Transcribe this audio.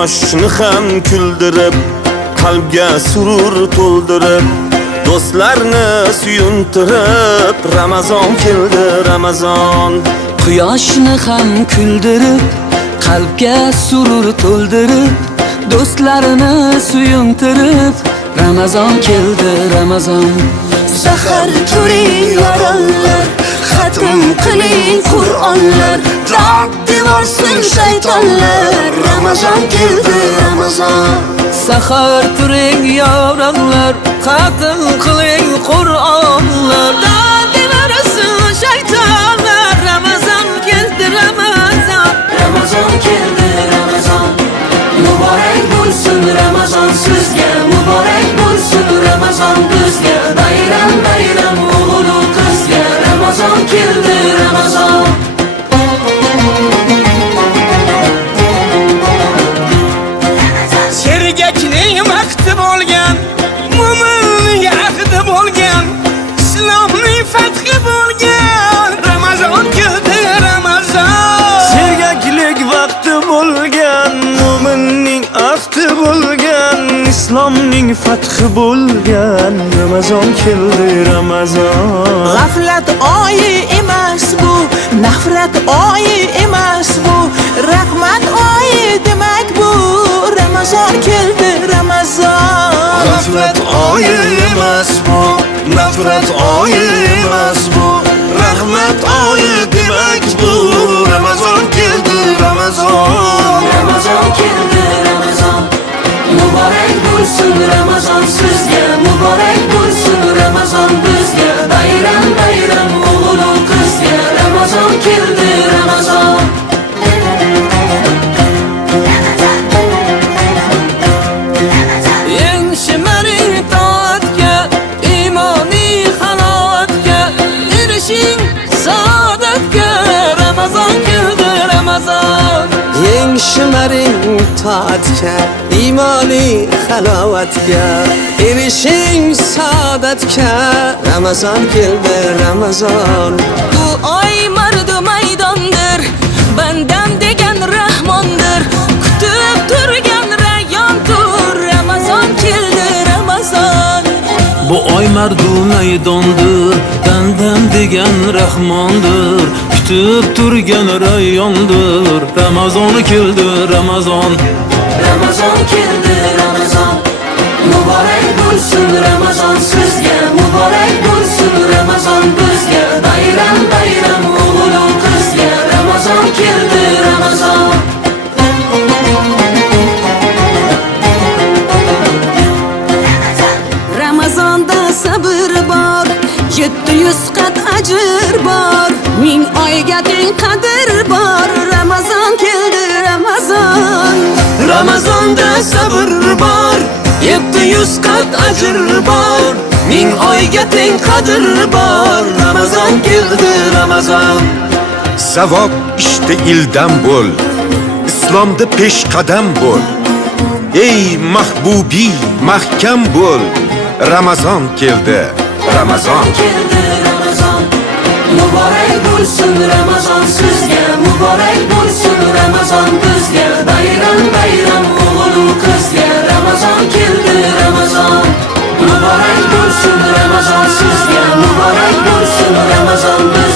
quyoshni ham kuldirib, qalbga surur to'ldirib, do'stlarni suyuntirib, Ramazon keldi, Ramazon. Quyoshni ham kuldirib, qalbga surur to'ldirib, do'stlarini suyuntirib, Ramazon keldi, Ramazon. Sahar turing yorollar, xatm qiling Qur'onlar, dod devorsin shaytonlar, Ramazon keldi, Ramazon. Sahar turing yorollar, xatm qiling Qur'onlar, dod devorsin shaytonlar, Ramazon keldi, Ramazon. Ramazon keldi, Ramazon. Muborak bo'lsin Ramazon sizga, muborak bo'lsin Ramazon bizga. Bayram bayram o'g'il qizga, Ramazon keldi, Ramazon. Sergakning vaqti bo'lgan, mo'minning ahdi bo'lgan, islomning fathi bo'lgan, Ramazon keldi, Ramazon. Sergaklik vaqti bo'lgan, mo'minning ahdi bo'lgan, islomning fathi bo'lgan, Ramazon keldi, Ramazon. G'aflat oyi emas bu, nafrat oyi emas bu, rahmat oyi demak bu, Ramazon keldi, Ramazon. G'aflat oyi emas bu, nafrat oyi emas bu, rahmat oyi demak bu, Ramazon keldi, Ramazon. Ramazon keldi, Ramazon. Muborak bo'lsin Ramazon sizga, muborak bo'lsin Ramazon bizga. Bayram bayram o'g'il qizga, Ramazon keldi, Ramazon. Eng shimaring toatga, imoniy halovatga, erishing saodatga, Ramazon keldi, Ramazon. Eng shimaring toatga, imoniy halovatga, erishing saodatga, Ramazon keldi, Ramazon. Bu oy mardu maydondir, bandam degan rahmondir, kutib turgan rayyondir, Ramazon keldi, Ramazon. Bu oy mardu maydondir, bandam degan rahmondir, kutib turgan rayyondir, Ramazon keldi, Ramazon. Ramazon keldi, Ramazon. Muborak bo'lsin Ramazon sizga, muborak bo'lsin Ramazon bizga. Bayram bayram o'g'il qizga, Ramazon keldi, Ramazon. Ramazonda sabr bor, 700 qat ajr bor, 1000 oyga teng qadr bor, Ramazon keldi, Ramazon. Ramazonda sabr bor, 700 qat ajr bor, 1000 oyga teng qadr bor, Ramazon keldi, Ramazon. Savob ishda ildam bo'l, islomda peshqadam bo'l. Ey mahbubi, mahkam bo'l, Ramazon keldi, Ramazon. Keldi, Ramazon. Muborak bo'lsin Ramazon sizga, muborak bo'lsin Ramazon bizga. Bayram bayram o'g'il qizga, Ramazon keldi, Ramazon. Muborak bo'lsin Ramazon sizga, muborak bo'lsin Ramazon bizga.